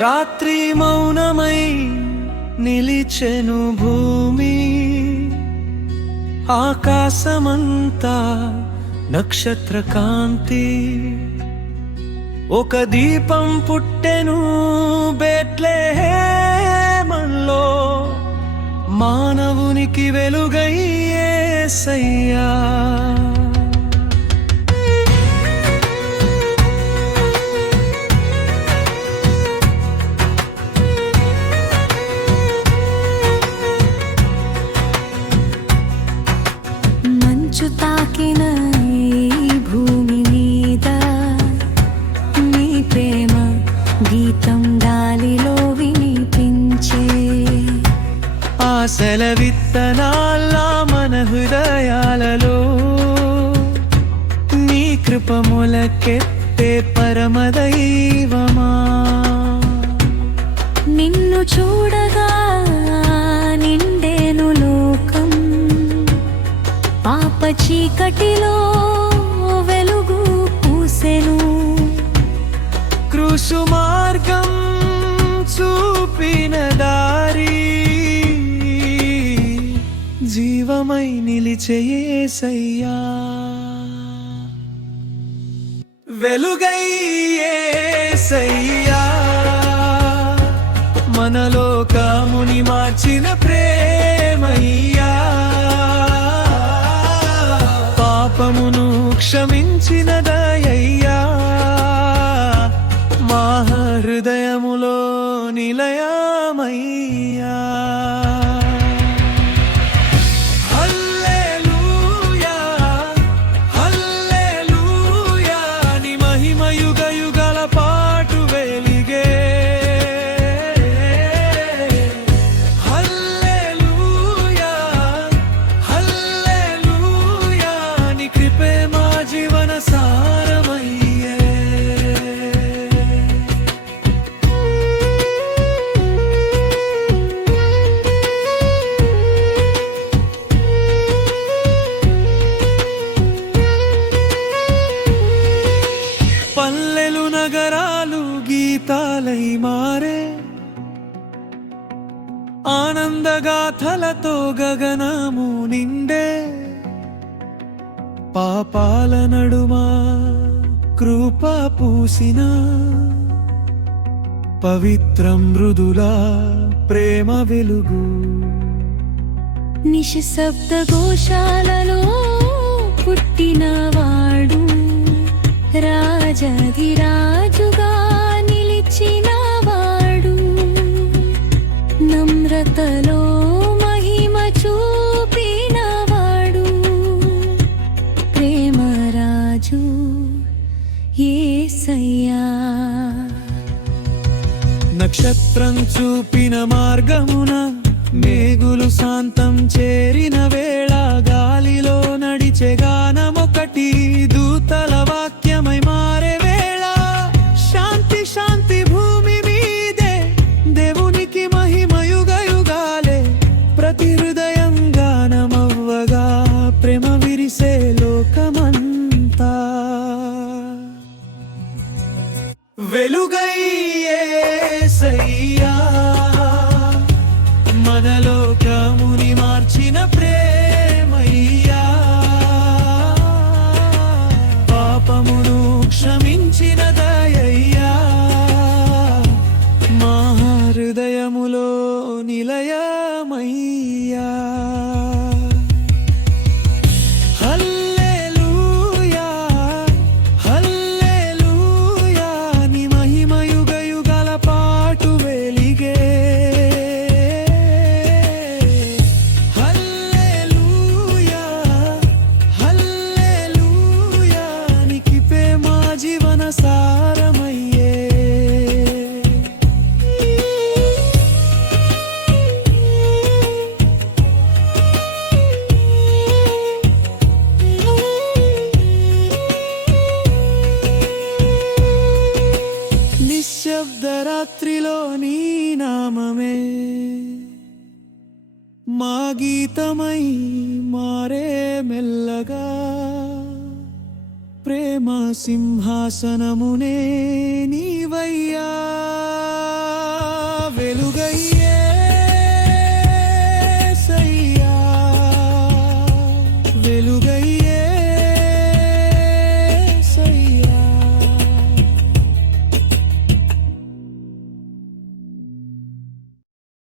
రాత్రి మౌనమై నిలిచెను భూమి. ఆకాశమంతా నక్షత్ర కాంతి ఒక దీపం పుట్టెను బెట్లెహేమలో మానవునికి వెలుగయ్యేసయ్యా మొలకెత్తే పరమదైవమా? నిన్ను చూడగా నిండేను లోకం. పాప చీకటిలో వెలుగు పూసెను. కృషు మార్గం చూపిన దారి జీవమై నిలిచేసయ్యా వెలుగయ్యేసయ్యా మనలో కాముని మార్చిన ప్రేమయ్యా. పాపమును క్షమించినదా ఆనందగాథలతో గగనము నిండే పాపాల నడుమా కృప పూసిన పవిత్ర మృదులా ప్రేమ వెలుగు. నిశ్శబ్ద గోశాలలో పుట్టినవాడు రాజధిరా నక్షత్రం చూపిన మార్గమున మేగులు శాంతం చేరిన వేళ గాలిలో నడిచే గానము వెలుగయ్యేసయ్యా మనలోకముని మార్చిన ప్రేమయ్యా. పాపమును క్షమించిన దయయ్యా. మా హృదయములో నిలయమయ్యా సారమయ్యే. నిశ్శబ్ద నీ నామమే. మా గీతమై మారే మెల్లగా. ప్రేమ సింహాసనమునే నీవయ్యా.